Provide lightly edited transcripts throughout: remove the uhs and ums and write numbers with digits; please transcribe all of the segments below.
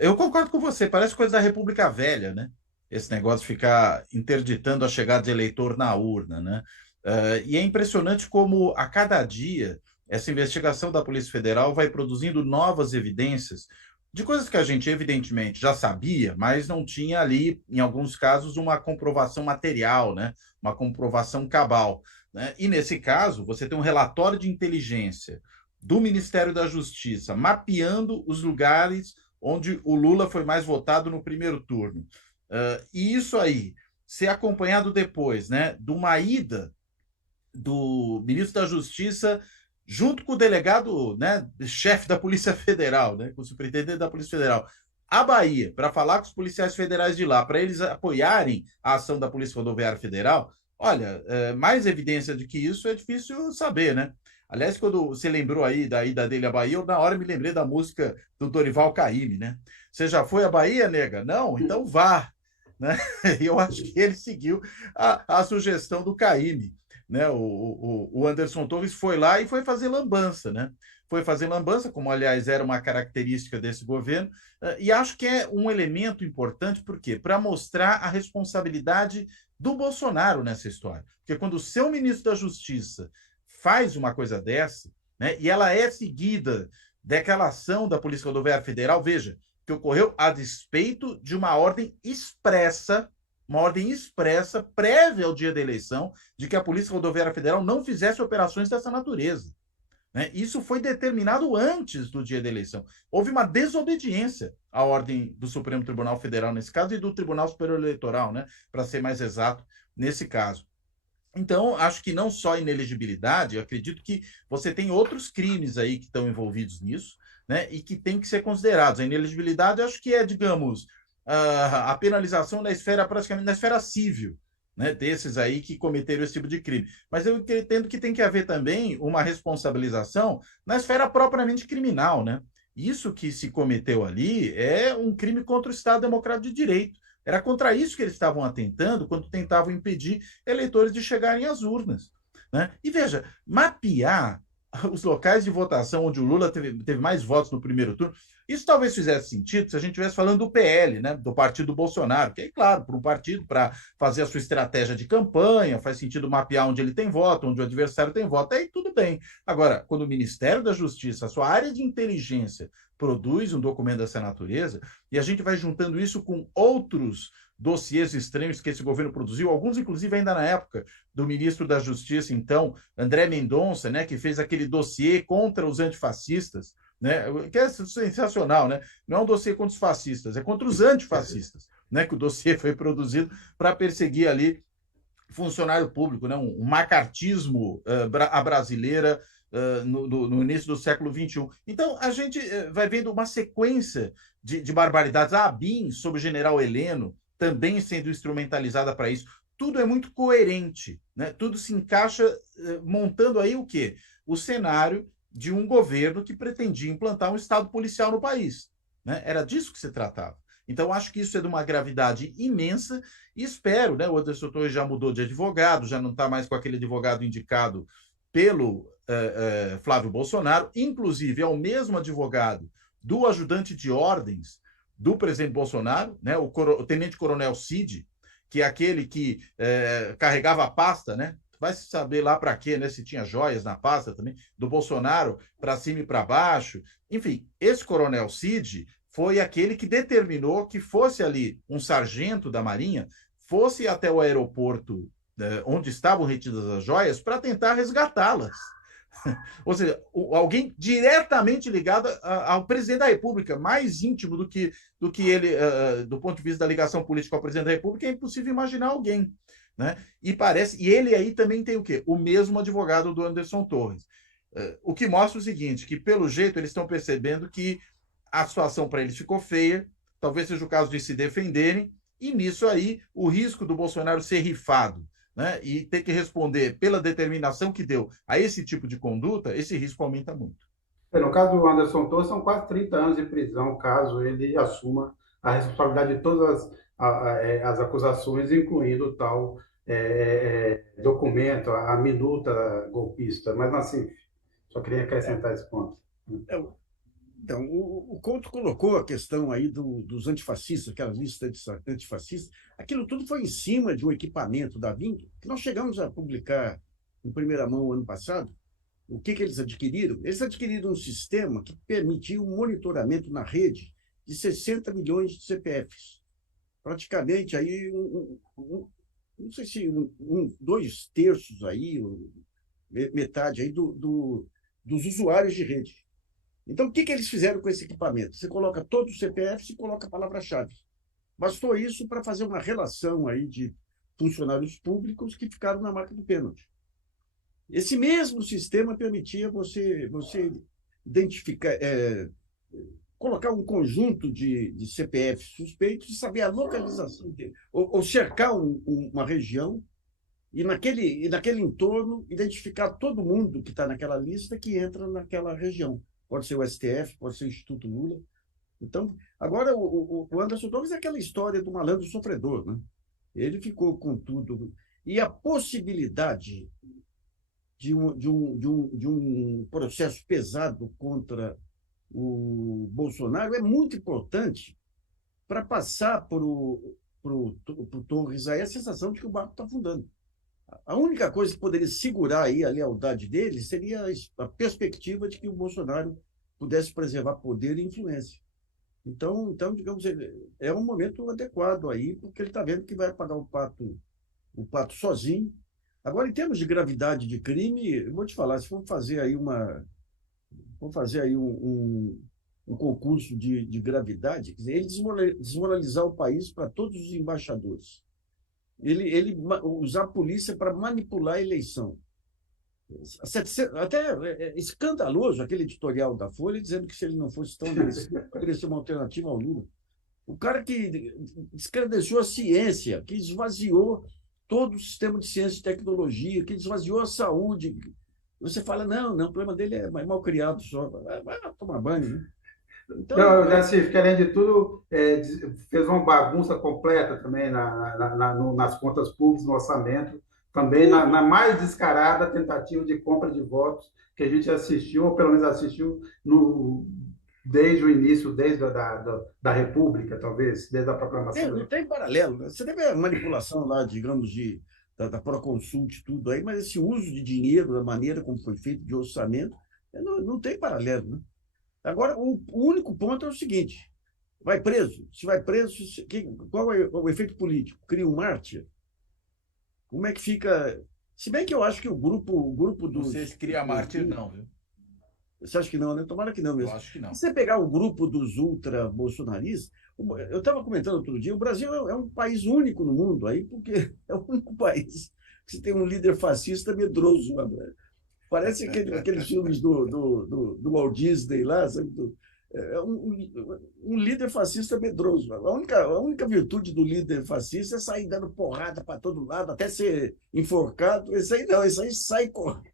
Eu concordo com você, parece coisa da República Velha, né? Esse negócio de ficar interditando a chegada de eleitor na urna, né? E é impressionante como a cada dia essa investigação da Polícia Federal vai produzindo novas evidências de coisas que a gente evidentemente já sabia, mas não tinha ali, em alguns casos, uma comprovação material, né? Uma comprovação cabal, né? E nesse caso, você tem um relatório de inteligência do Ministério da Justiça mapeando os lugares onde o Lula foi mais votado no primeiro turno. E isso aí, ser acompanhado depois, né, de uma ida do ministro da Justiça junto com o delegado, né, chefe da Polícia Federal, né, com o superintendente da Polícia Federal, à Bahia, para falar com os policiais federais de lá, para eles apoiarem a ação da Polícia Rodoviária Federal. Olha, mais evidência de que isso é difícil saber, né? Aliás, quando você lembrou aí da ida dele à Bahia, eu na hora me lembrei da música do Dorival Caymmi, né? Você já foi à Bahia, nega? Não? Então vá. Né? E eu acho que ele seguiu a sugestão do Caymmi, né? O Anderson Torres foi lá e foi fazer lambança, né? Foi fazer lambança, como aliás era uma característica desse governo, e acho que é um elemento importante, por quê? Para mostrar a responsabilidade do Bolsonaro nessa história. Porque quando o seu ministro da Justiça faz uma coisa dessa, né, e ela é seguida daquela ação da Polícia Rodoviária Federal, veja, que ocorreu a despeito de uma ordem expressa, prévia ao dia da eleição, de que a Polícia Rodoviária Federal não fizesse operações dessa natureza. Né? Isso foi determinado antes do dia da eleição. Houve uma desobediência à ordem do Supremo Tribunal Federal, nesse caso, e do Tribunal Superior Eleitoral, né? Para ser mais exato, nesse caso. Então, acho que não só inelegibilidade, eu acredito que você tem outros crimes aí que estão envolvidos nisso, né, e que tem que ser considerados. A inelegibilidade, acho que é, digamos, a penalização na esfera, praticamente na esfera civil, né, desses aí que cometeram esse tipo de crime. Mas eu entendo que tem que haver também uma responsabilização na esfera propriamente criminal, né? Isso que se cometeu ali é um crime contra o Estado Democrático de Direito. Era contra isso que eles estavam atentando quando tentavam impedir eleitores de chegarem às urnas. Né? E veja, mapear os locais de votação onde o Lula teve mais votos no primeiro turno, isso talvez fizesse sentido se a gente estivesse falando do PL, né, do partido Bolsonaro, que é claro, para um partido, para fazer a sua estratégia de campanha, faz sentido mapear onde ele tem voto, onde o adversário tem voto, aí tudo bem. Agora, quando o Ministério da Justiça, a sua área de inteligência, produz um documento dessa natureza, e a gente vai juntando isso com outros dossiês estranhos que esse governo produziu, alguns inclusive ainda na época do ministro da Justiça, então, André Mendonça, né, que fez aquele dossiê contra os antifascistas, né, que é sensacional, né? Não é um dossiê contra os fascistas, é contra os antifascistas, né, que o dossiê foi produzido para perseguir ali funcionário público, né? Um macartismo a brasileira no início do século XXI. Então, a gente vai vendo uma sequência de barbaridades. A ABIN, sob o general Heleno, também sendo instrumentalizada para isso. Tudo é muito coerente, né? Tudo se encaixa montando aí o quê? O cenário de um governo que pretendia implantar um Estado policial no país. Né? Era disso que se tratava. Então, acho que isso é de uma gravidade imensa e espero, né? O Anderson Torres já mudou de advogado, já não está mais com aquele advogado indicado pelo Flávio Bolsonaro, inclusive é o mesmo advogado do ajudante de ordens do presidente Bolsonaro, né? O tenente-coronel Cid, que é aquele que carregava a pasta, né? Vai se saber lá para quê, né? Se tinha joias na pasta também, do Bolsonaro para cima e para baixo. Enfim, esse coronel Cid foi aquele que determinou que fosse ali um sargento da Marinha, fosse até o aeroporto onde estavam retidas as joias para tentar resgatá-las. Ou seja, alguém diretamente ligado ao presidente da República, mais íntimo do que ele, do ponto de vista da ligação política ao presidente da República, é impossível imaginar alguém. Né? E ele aí também tem o quê? O mesmo advogado do Anderson Torres. O que mostra o seguinte, que pelo jeito eles estão percebendo que a situação para eles ficou feia, talvez seja o caso de se defenderem, e nisso aí o risco do Bolsonaro ser rifado, né, e ter que responder pela determinação que deu a esse tipo de conduta, esse risco aumenta muito. No caso do Anderson Torres, são quase 30 anos de prisão, caso ele assuma a responsabilidade de todas as acusações, incluindo o tal documento, a minuta golpista. Mas, assim, só queria acrescentar esse ponto. Então, o Couto colocou a questão aí dos antifascistas, aquela lista de antifascistas. Aquilo tudo foi em cima de um equipamento da Vink, que nós chegamos a publicar em primeira mão ano passado. O que eles adquiriram? Eles adquiriram um sistema que permitia um monitoramento na rede de 60 milhões de CPFs. Praticamente aí, não sei se dois terços aí, metade aí dos usuários de rede. Então, o que eles fizeram com esse equipamento? Você coloca todos os CPFs e coloca a palavra-chave. Bastou isso para fazer uma relação aí de funcionários públicos que ficaram na marca do pênalti. Esse mesmo sistema permitia você identificar, colocar um conjunto de CPFs suspeitos e saber a localização dele, ou cercar uma região e naquele entorno identificar todo mundo que está naquela lista que entra naquela região. Pode ser o STF, pode ser o Instituto Lula. Então, agora o Anderson Torres é aquela história do malandro sofredor, né? Ele ficou com tudo. E a possibilidade de um processo pesado contra o Bolsonaro é muito importante para passar para o Torres aí a sensação de que o barco está afundando. A única coisa que poderia segurar aí a lealdade dele seria a perspectiva de que o Bolsonaro pudesse preservar poder e influência. Então, digamos, é um momento adequado aí, porque ele está vendo que vai pagar o pato sozinho. Agora, em termos de gravidade de crime, eu vou te falar, se for fazer aí um concurso de gravidade, quer dizer, ele desmoralizar o país para todos os embaixadores. Ele usar a polícia para manipular a eleição. Até é escandaloso aquele editorial da Folha dizendo que se ele não fosse tão agressivo, poderia ser uma alternativa ao Lula. O cara que descredenciou a ciência, que esvaziou todo o sistema de ciência e tecnologia, que esvaziou a saúde. Você fala, não, o problema dele é mal criado só. Vai tomar banho, né? Então, Não, Nassif, que além de tudo, fez uma bagunça completa também nas contas públicas, no orçamento, também na mais descarada tentativa de compra de votos que a gente assistiu, ou pelo menos assistiu desde o início, desde da República, talvez, desde a proclamação. não tem paralelo, né? Você teve a manipulação lá, digamos, da Proconsult, tudo aí, mas esse uso de dinheiro, da maneira como foi feito, de orçamento, não tem paralelo, né? Agora, o único ponto é o seguinte: vai preso? Se vai preso, qual é o efeito político? Cria um mártir? Como é que fica? Se bem que eu acho que o grupo dos. Não sei se cria mártir, não, viu? Você acha que não, né? Tomara que não mesmo. Eu acho que não. Se você pegar o grupo dos ultra-bolsonaristas, eu estava comentando outro dia, o Brasil é um país único no mundo aí, porque é o único país que você tem um líder fascista medroso. Parece aqueles filmes do Walt Disney lá, sabe? É um líder fascista medroso. A única virtude do líder fascista é sair dando porrada para todo lado, até ser enforcado. Esse aí não, esse aí sai correndo.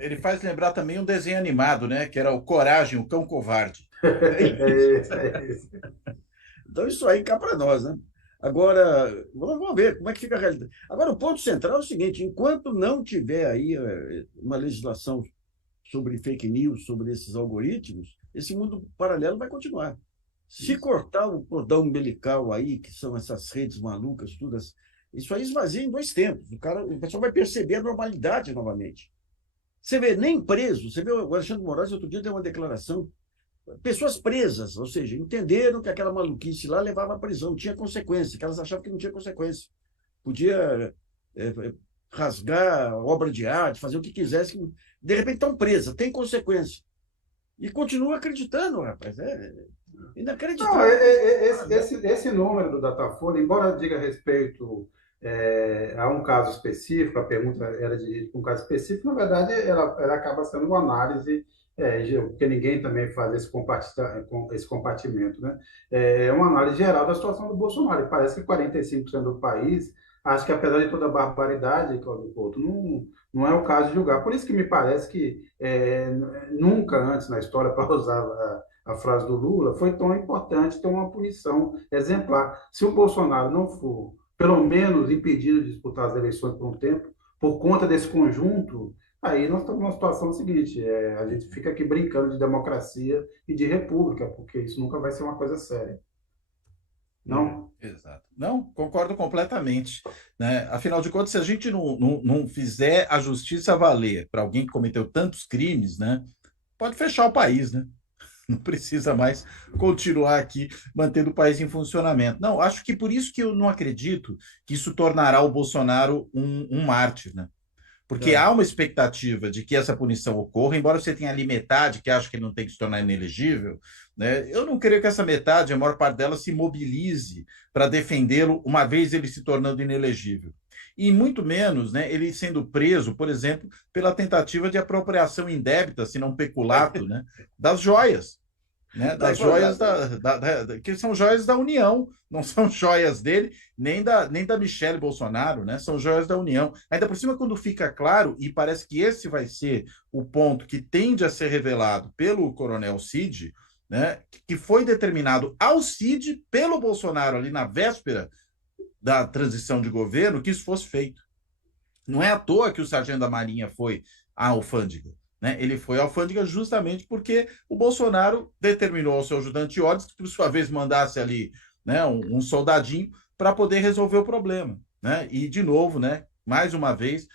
Ele faz lembrar também um desenho animado, né? Que era o Coragem, o Cão Covarde. É isso. Então, isso aí cá para nós, né? Agora, vamos ver como é que fica a realidade. Agora, o ponto central é o seguinte: enquanto não tiver aí uma legislação sobre fake news, sobre esses algoritmos, esse mundo paralelo vai continuar. Se cortar o cordão umbilical aí, que são essas redes malucas, tudo isso aí esvazia em 2 tempos. O pessoal vai perceber a normalidade novamente. Você vê, nem preso, você vê o Alexandre de Moraes outro dia deu uma declaração, pessoas presas, ou seja, entenderam que aquela maluquice lá levava à prisão, tinha consequência, que elas achavam que não tinha consequência. Podia rasgar obra de arte, fazer o que quisesse, de repente estão presas, tem consequência. E continua acreditando, rapaz. É inacreditável. Não, esse número do Datafolha, embora diga respeito a um caso específico, a pergunta era dirigida para um caso específico, na verdade, ela acaba sendo uma análise, porque ninguém também faz esse compartimento, né? É uma análise geral da situação do Bolsonaro. E parece que 45% do país, acho que apesar de toda a barbaridade, Cláudio Couto, não é o caso de julgar. Por isso que me parece que nunca antes na história, para usar a frase do Lula, foi tão importante ter uma punição exemplar. Se o Bolsonaro não for, pelo menos, impedido de disputar as eleições por um tempo, por conta desse conjunto, Aí nós estamos numa situação seguinte, a gente fica aqui brincando de democracia e de república, porque isso nunca vai ser uma coisa séria. Não? Exato. Não, concordo completamente, né? Afinal de contas, se a gente não fizer a justiça valer para alguém que cometeu tantos crimes, né? Pode fechar o país, né? Não precisa mais continuar aqui mantendo o país em funcionamento. Não, acho que por isso que eu não acredito que isso tornará o Bolsonaro um mártir, né? Porque há É. uma expectativa de que essa punição ocorra, embora você tenha ali metade que acha que ele não tem que se tornar inelegível, né? Eu não creio que essa metade, a maior parte dela, se mobilize para defendê-lo uma vez ele se tornando inelegível. E muito menos, né, ele sendo preso, por exemplo, pela tentativa de apropriação indébita, se não peculato, né, das joias, né, Da das joias advogada. que são joias da União, não são joias dele, nem da Michelle Bolsonaro, né? São joias da União. Ainda por cima, quando fica claro, e parece que esse vai ser o ponto que tende a ser revelado pelo Coronel Cid, né? Que foi determinado ao Cid pelo Bolsonaro ali na véspera da transição de governo que isso fosse feito. Não é à toa que o sargento da Marinha foi à alfândega. Né? Ele foi à alfândega justamente porque o Bolsonaro determinou ao seu ajudante Odes que, por sua vez, mandasse ali, né, um soldadinho para poder resolver o problema. Né? E, de novo, né, mais uma vez,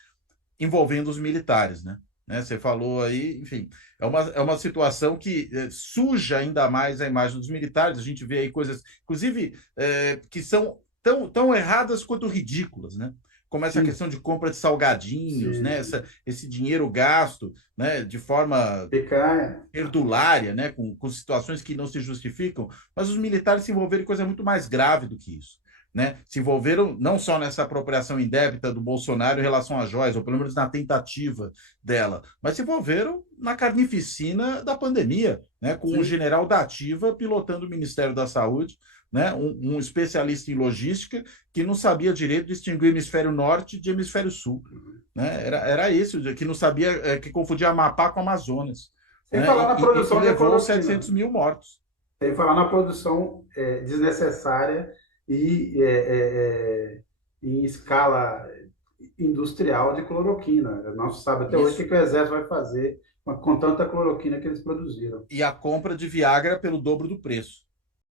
envolvendo os militares. Né? Você falou aí, enfim, é uma situação que suja ainda mais a imagem dos militares. A gente vê aí coisas, inclusive, que são tão erradas quanto ridículas, né? Como essa Sim, questão de compra de salgadinhos, né? sim. Esse dinheiro gasto, né? De forma Picanha. perdulária, né? Com situações que não se justificam, mas os militares se envolveram em coisa muito mais grave do que isso. Né? Se envolveram não só nessa apropriação indébita do Bolsonaro em relação às joias, ou pelo menos na tentativa dela, mas se envolveram na carnificina da pandemia, né? Com um Sim. general da ativa pilotando o Ministério da Saúde, né? Um especialista em logística que não sabia direito distinguir hemisfério norte de hemisfério sul. Né? Era esse, que não sabia, que confundia Amapá com Amazonas. Sem Né? falar na E que produção de levou cloroquina. 700 mil mortos. Sem falar na produção desnecessária e em escala industrial de cloroquina. Não se sabe até hoje o Isso. que o Exército vai fazer com tanta cloroquina que eles produziram. E a compra de Viagra pelo dobro do preço.